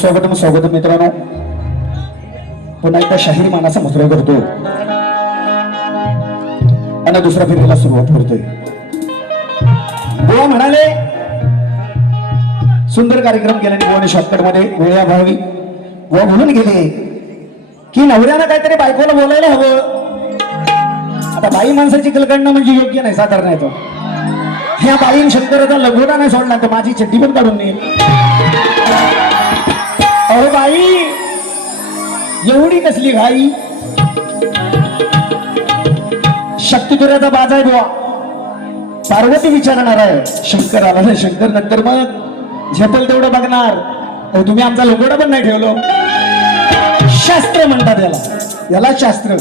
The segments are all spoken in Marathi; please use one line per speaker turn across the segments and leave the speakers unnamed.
सुस्वागतम स्वागतम मित्रांनो. पुन्हा एकदा शाहीर मानाचा मुजरा करतो. आणि दुसऱ्या फेरीला सुरुवात करतोय. गोवा म्हणाले सुंदर कार्यक्रम केल्याने गोवाने शॉर्टकटमध्ये गोळ्या भावी गोवा म्हणून गेले की नवऱ्यानं काहीतरी बायकोला बोलायला हवं. आता बाई माणसाची कलकडणं म्हणजे योग्य नाही साधारण तो. ह्या बाईन शंकराचा लघोटा नाही सोडला तर माझी चड्डी पण काढून नेईल. एवढी कसली घाई? शक्तिपुराचा बाज आहे बुवा. पार्वती विचारणार आहे शंकर आला नाही शंकर नंतर मग? झेपल तेवढं बघणार. तुम्ही आमचा लोगोडा पण नाही ठेवलो. शास्त्र म्हणतात याला. याला शास्त्र.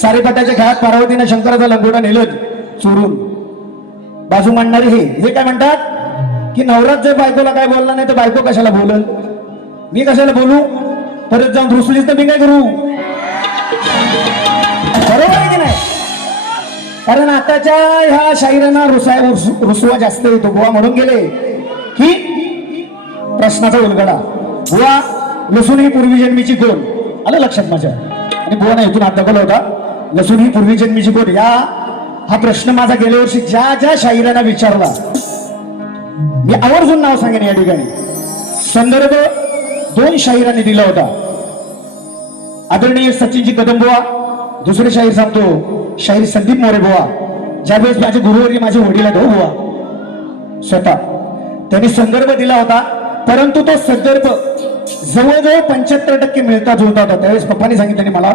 सारेपाटाच्या खेळात पार्वतीने शंकराचा लंगोडा नेलं चोरून. बाजू मांडणारे हे. हे काय म्हणतात? की नवरात जर बायकोला काय बोलला नाही तर बायको कशाला बोलल? मी कशाला बोलू? परत जाऊन रुसलीच तर मी काय करू? बरोबर आहे की नाही? कारण आताच्या ह्या शाहिरांना रुसाय रुसवा जास्त येतो बुवा म्हणून गेले. की? प्रश्नाचा उलगडा. बुवा लसूण ही पूर्वी जन्मीची कोण आलं लक्षात माझ्या? आणि बुवा इथून हात दाखवला होता. लसूण ही पूर्वी जन्मीची कोण या हा प्रश्न माझा गेल्या वर्षी ज्या ज्या शाहिरांना विचारला मी आवर्जून नाव सांगेन या ठिकाणी. संदर्भ दोन शाहिरांनी दिला होता. आदरणीय सचिनजी कदम बुवा दुसरे शाहीर सांगतो शाहीर संदीप मोरे बुवा ज्यावेळेस माझे गुरुवारी माझे वडील आहेत हो बुवा स्वतः. त्यांनी संदर्भ दिला होता परंतु तो संदर्भ जवळजवळ पंच्याहत्तर टक्के मिळता जुळता होता. त्यावेळेस पप्पाने सांगितलं मला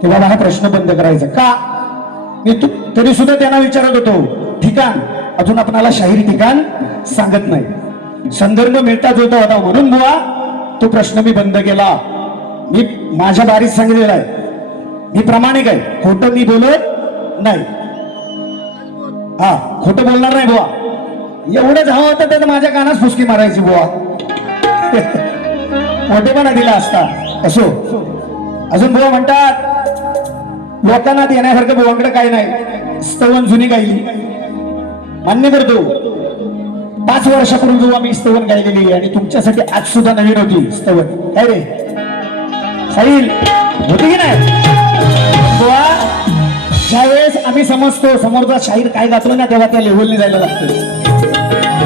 की बाबा हा प्रश्न बंद करायचा. का? मी तू तरी सुद्धा त्यांना विचारत होतो ठिकाण अजून आपणाला शाहीर ठिकाण सांगत नाही. संदर्भ मिळता जुळता होता म्हणून बुवा तो प्रश्न मी बंद केला. मी माझ्या बारीत सांगितलेलं आहे. मी प्रामाणिक आहे. खोटं मी बोलत नाही. हा खोटं बोलणार नाही बुवा. एवढंच हवं होतं तर माझ्या कानात फुसकी मारायची बुवा. मोठेपणा दिला असता. असो. अजून बुवा म्हणतात लोकांना येण्यासारखं बुवांकडे काही नाही. स्तवन जुनी गायली मान्य करतो. पाच वर्षापूर्वी जेव्हा मी स्तवन गायलेली आणि तुमच्यासाठी आज सुद्धा नवीन होती स्तवन. काय रे? साईल होती की नाही? बुवा ज्यावेळेस आम्ही समजतो समोरचा शाहीर काय गातो ना तेव्हा त्या लेवलने जायला लागतो.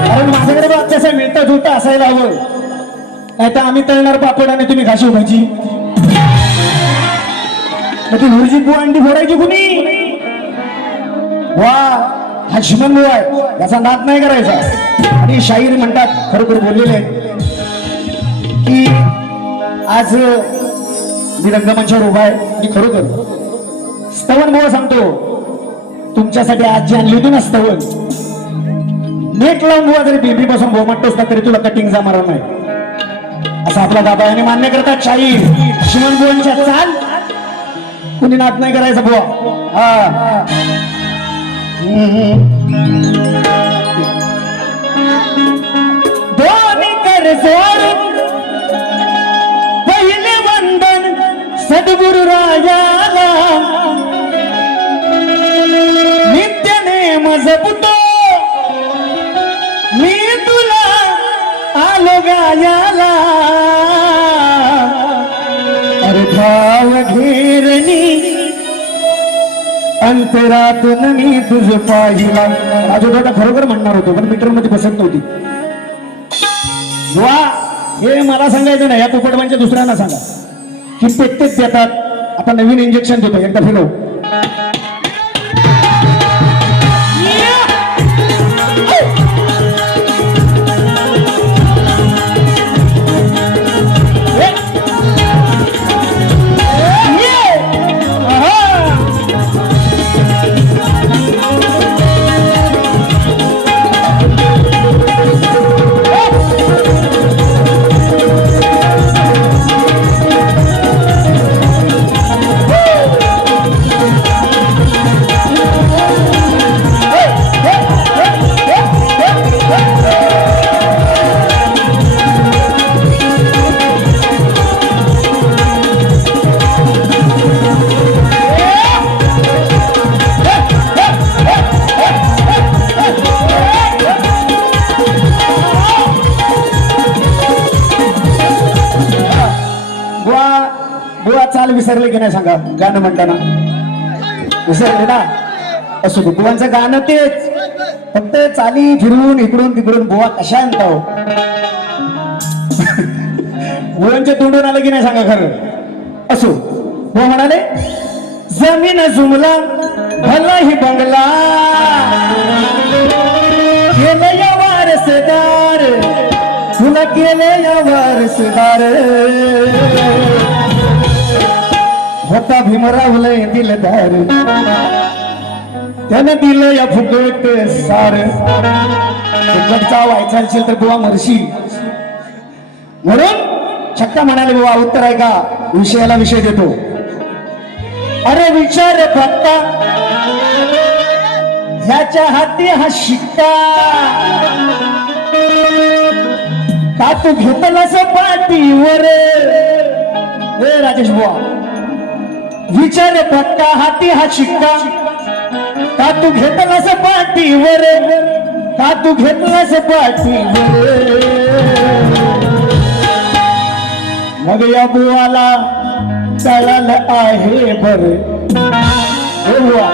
कारण माझ्याकडे बघ तसं मिळतं जुळतं असायला हवं. नाही तर आम्ही तळणार पापड आणि तुम्ही घाशी भाजी ती गुरुजी बुवा अंडी फोडायची कुणी? वा हा शिमन बुवा आहे. याचा नाद नाही करायचा. आणि शाहीर म्हणतात खरोखर बोललेले आहेत की आज मी रंगमंचावर उभा आहे. मी खरोखर स्तवन बुवा सांगतो. तुमच्यासाठी आज जी आणली होती ना स्तवन. नेट लावून बुवा जरी बेबी पासून बोमट असला तरी तुला कटिंग जमणार नाही. असं आपला दादा आणि मान्य करतात शाहीर शिमन बुवांच्या चाल. कुणी नाद नाही करायचं बुवा. हा. दोन कर सोडून सद्गुरु राजाला नित्य नेम जपतो. मी तुला आलो गायाला. अरे भाव घेरणी अंतरात मी तुझ पाहिला. राजोदादा खरोखर म्हणणार होतो पण मीटरमध्ये बसत नव्हती. वा हे मला सांगायचं नाही या पोपटवांच्या दुसऱ्यांना सांगा. की प्रत्येक देतात. आता नवीन इंजेक्शन देतो. एकदा फिरव. नाही सांगा गाणं म्हणताना विसरले ना? असू दे बुवांचं गाणं तेच. फक्त चाली फिरून इकडून तिकडून बुवा कशा आणता हो बुवांच्या तोंडून आलं की नाही सांगा खरं? असो बुवा म्हणाले जमीन जुमला भला ही बंगला. केले या वारसदार तुला केले या वारसदार. होता भीमरावलय दिलदार त्यानं दिलं या फुकट सार. फुकटचा व्हायचा असेल तर बुवा मरशी. म्हणून छक्का म्हणाले बुवा उत्तर आहे का? विषयाला विषय देतो. अरे विचार फक्ता ह्याच्या हाती हा शिक्का. का तू घेतलास पाठीवर? ए राजेश बुवा विचार पक्का हाती हा शिक्का. का तू घेतलास पाठीवर? का तू घेतलास पाठीवर? मग या बुवाला कळालं आहे बर. हे बुवा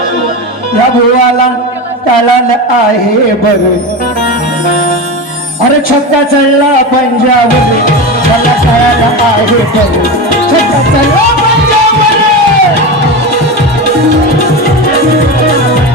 या बुवाला कळालं आहे बर. अरे छक्का चढला पंजाब मला कळालं आहे बर. छक्का चढला विचार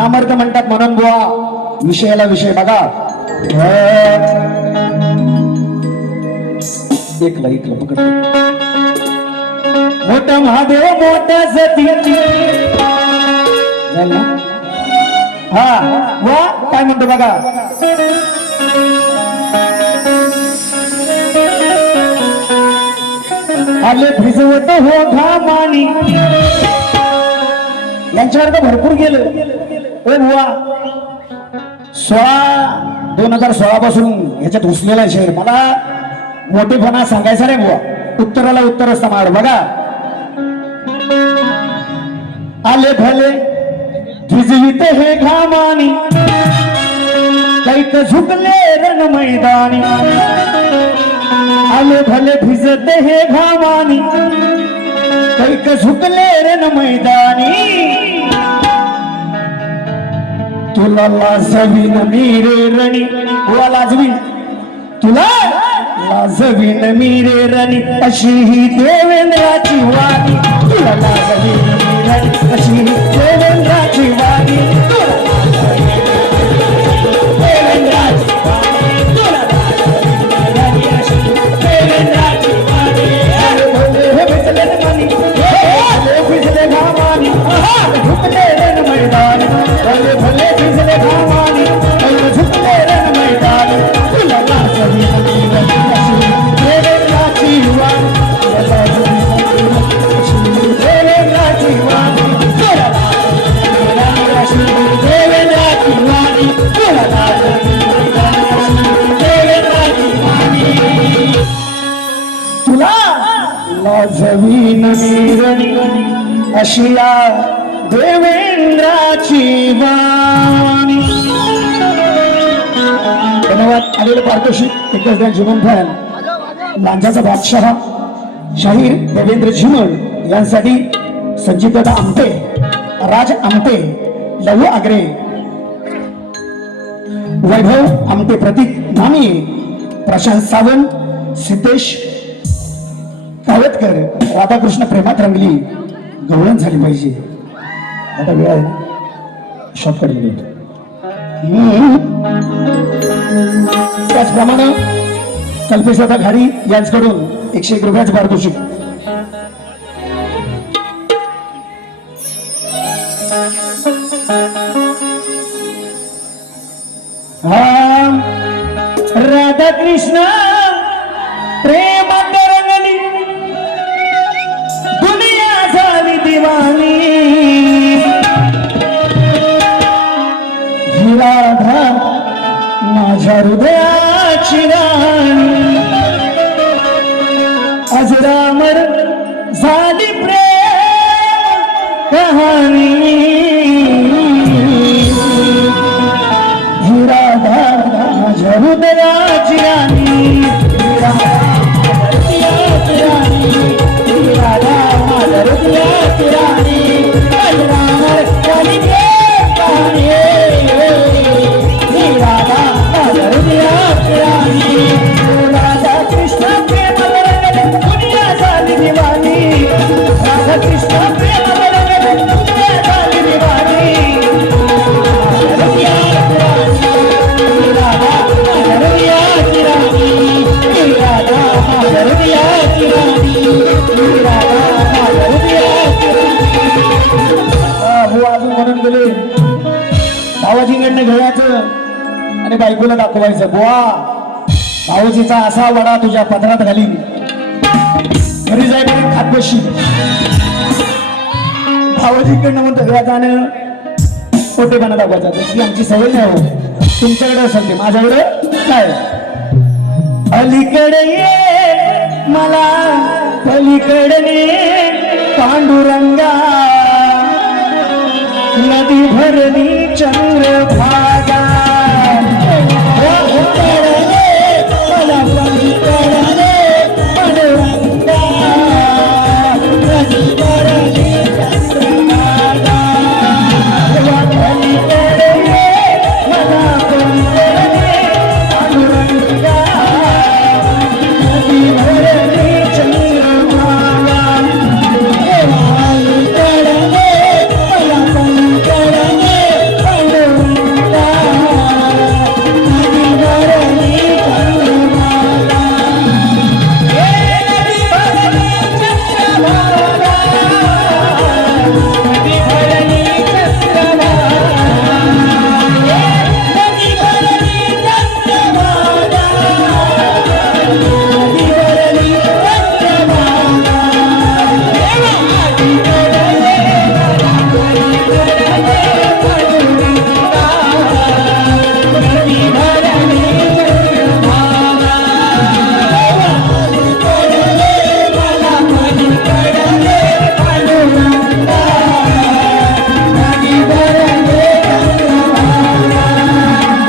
नामर्थ म्हणतात म्हणून बुवा. विषयाला विषय बघा. ऐकलं ऐकलं पकड मोठा महादेव मोठा सती हा वा काय म्हणतो बघा? आले भिजवत हो घामानी. यांच्यावर तर भरपूर गेलं. ओ बुवा सोळा दोन हजार सोळा पासून ह्याच्यात घुसलेला आहे शहर मला मोठेपणा सांगायचा रे बुवा. उत्तराला उत्तर असता माड बघा. आले भले झिजवित हे घामानी. कैक झुकले रण मैदानी. आले भले भिजत हे घामानी. कैक झुकले रण मैदानी. तुला लाजवीन मीरे रणी. तुला लाजवीन तुला लाजवीन मीरे रणी. अशी ही देवेंद्राची वाणी. तुला लाजवीन मी रणी. अशी ही देवेंद्राची वाणी. अशिया देवेंद्राची वाणी. धन्यवाद. आलेलं पारितोषिक एकच द्या जीवन फॅन लांजाचा बादशहा शाहीर देवेंद्र झिमळ यांसाठी संजितदा आमटे राज आमटे लव आग्रे वैभव आमटे प्रतीक धामी प्रशांत सावंत सिद्धेश कावतकर राधाकृष्ण प्रेमात रंगली. गवळण झाली पाहिजे. आता वेळ आहे ना? शॉर्टकट गेलो त्याचप्रमाणे कल्पेशोदा घाडी यांच्याकडून एकशे एक रुपयाच पारितोषिक. हा. আজরা আমার জানি भावाजीकडनं घ्यायचं आणि बायकोला दाखवायचं बुवा. भाऊजीचा असा वडा तुझ्या पत्रात घालीन. घरी जाईपर्यंत खात बसशी भावाजीकडनं म्हणतो घरात जाणं खोटेपणा दाखवायचा तशी आमची सवय नाही हो. तुमच्याकडे असेल ते माझ्याकडे काय अलीकडे ये मला अलीकडे पांडुरंगा চন্দ্র ভাই।